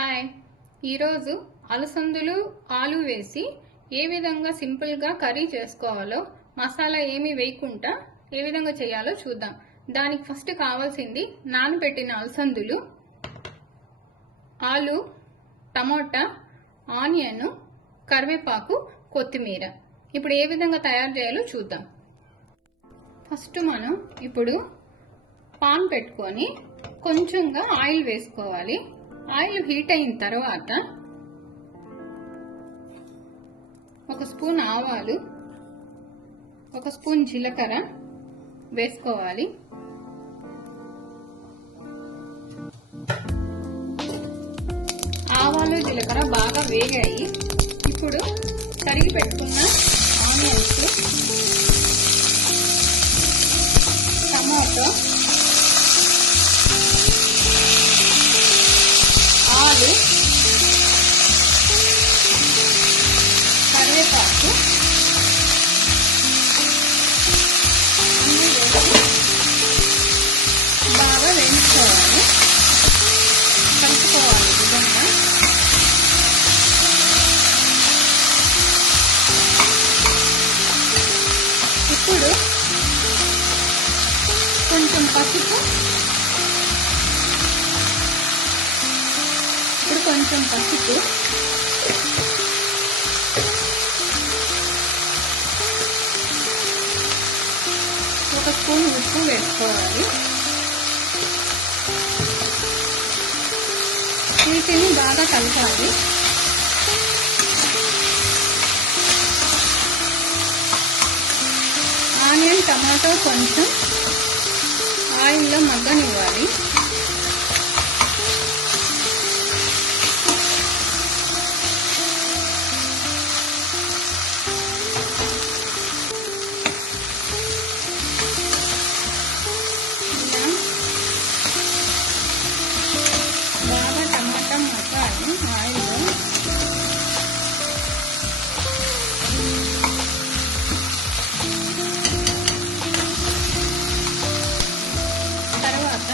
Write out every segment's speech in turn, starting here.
Hi, ఈరోజు అలసందులు ఆలు వేసి ఏ విధంగా సింపుల్గా కర్రీ చేసుకోవాలో, మసాలా ఏమీ వేయకుండా ఏ విధంగా చేయాలో చూద్దాం. దానికి ఫస్ట్ కావాల్సింది నానబెట్టిన అలసందులు, ఆలు, టమోటా, ఆనియన్, కరివేపాకు, కొత్తిమీర. ఇప్పుడు ఏ విధంగా తయారు చేయాలో చూద్దాం. ఫస్ట్ మనం ఇప్పుడు పాన్ పెట్టుకొని కొంచెంగా ఆయిల్ వేసుకోవాలి. ఆయిల్ హీట్ అయిన తర్వాత 1 స్పూన్ ఆవాలు, 1 స్పూన్ జీలకర్ర వేసుకోవాలి. ఆవాలు జీలకర్ర బాగా వేగాయి. ఇప్పుడు తరిగి పెట్టుకున్న ఆనియన్స్, టమాటో, ఆలు, కరివేపాకు అన్నీ వేసి బాగా వేయించుకోవాలి, కలుపుకోవాలి విధంగా. ఇప్పుడు కొంచెం పసుపు, కొంచెం పసుపు, ఒక స్పూన్ ఉప్పు వేసుకోవాలి. వీటిని బాగా కలపాలి. ఆనియన్, టమాటో కొంచెం ఆయిల్లో మగ్గనివ్వాలి. బాగా టమాటా మగ్గాలి ఆయిల్లో. తర్వాత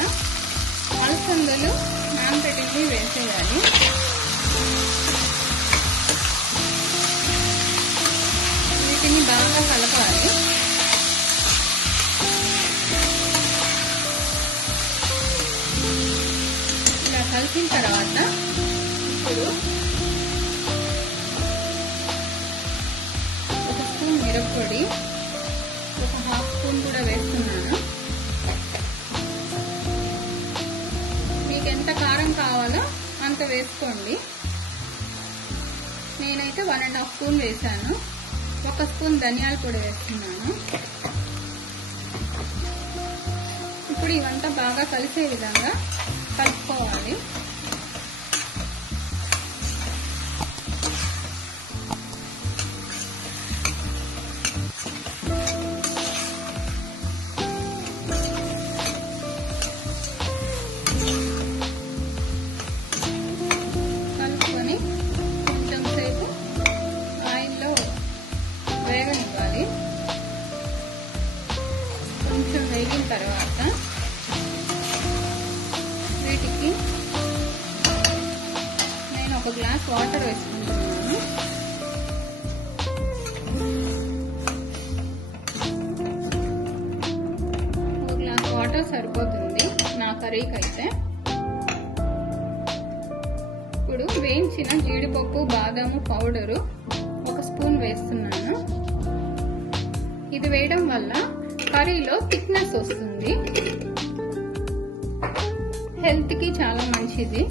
అలసందలు నానబెట్టి వేసేయాలి. వీటిని బాగా కలపాలి. కలిపిన తర్వాత ఇప్పుడు 1 స్పూన్ మిరప్పొడి, 1/2 స్పూన్ కూడా వేస్తున్నాను. మీకు ఎంత కారం కావాలో అంత వేసుకోండి. నేనైతే 1.5 స్పూన్ వేసాను. 1 స్పూన్ ధనియాల పొడి వేస్తున్నాను. ఇప్పుడు ఇవంతా బాగా కలిసే విధంగా కలుపుకోవాలి. కలుపుకొని కొంచెం సేపు ఆయిల్లో వేగనివ్వాలి. కొంచెం వేగిన తర్వాత వీటికి నేను 1 గ్లాస్ వాటర్ వేసుకుంటున్నాను. ఒక గ్లాస్ వాటర్ సరిపోతుంది నా కర్రీకి అయితే. ఇప్పుడు వేయించిన జీడిపప్పు, బాదాము పౌడరు 1 స్పూన్ వేస్తున్నాను. ఇది వేయడం వల్ల కర్రీలో థిక్నెస్ వస్తుంది, హెల్త్ కి చాలా మంచిది.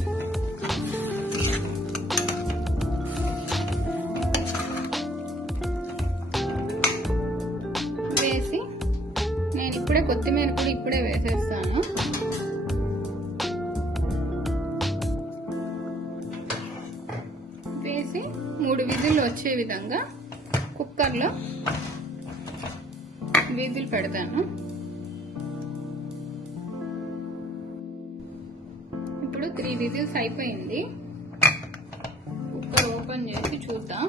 వేసి నేను ఇప్పుడే కొత్తిమీర కూడా ఇప్పుడే వేసేస్తాను. వేసి 3 విజిల్లు వచ్చే విధంగా కుక్కర్లో విజిల్ పెడతాను. ఇప్పుడు 3 విజిల్స్ అయిపోయింది. కుక్కర్ ఓపెన్ చేసి చూద్దాం.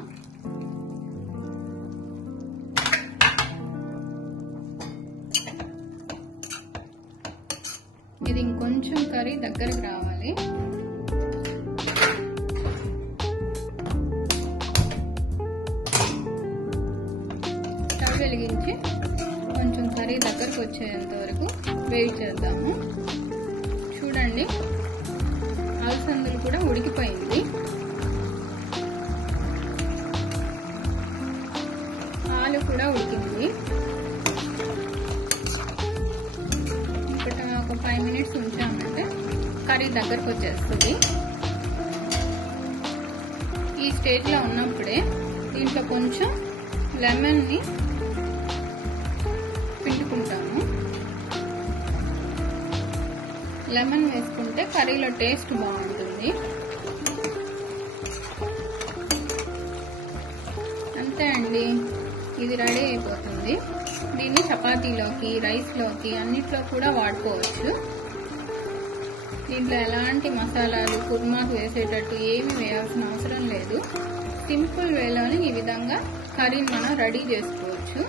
ఇది ఇంకొంచెం కర్రీ దగ్గరకు రావాలి. నుంచి కొంచెం కర్రీ దగ్గరకు వచ్చేంత వరకు వెయిట్ చేద్దాము. చూడండి, అలసందలు కూడా ఉడికిపోయింది. ఆలు కూడా ఉడికింది. ఇక్కడ ఒక 5 మినిట్స్ ఉంచామంటే కర్రీ దగ్గరకు వచ్చేస్తుంది. ఈ స్టేజ్లో ఉన్నప్పుడే దీంట్లో కొంచెం లెమన్ని పిండుకుంటాము. లెమన్ వేసుకుంటే కర్రీలో టేస్ట్ బాగుంటుంది. అంతే అండి, ఇది రెడీ అయిపోతుంది. దీన్ని చపాతీలోకి, రైస్లోకి అన్నిట్లో కూడా వాడుకోవచ్చు. దీంట్లో ఎలాంటి మసాలాలు కుర్మాకు వేసేటట్టు ఏమి వేయాల్సిన అవసరం లేదు. సింపుల్ వేలోని ఈ విధంగా కర్రీని మనం రెడీ చేసుకోవచ్చు.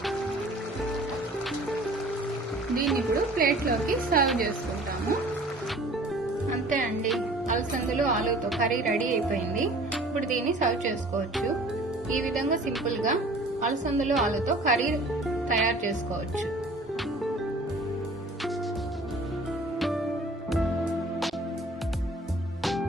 దీన్ని ఇప్పుడు ప్లేట్లోకి సర్వ్ చేసుకుంటాము. అంతే అండి, అలసందలు ఆలుతో కర్రీ రెడీ అయిపోయింది. ఇప్పుడు దీన్ని సర్వ్ చేసుకోవచ్చు. ఈ విధంగా సింపుల్ గా అలసందలు ఆలుతో కర్రీ తయారు చేసుకోవచ్చు.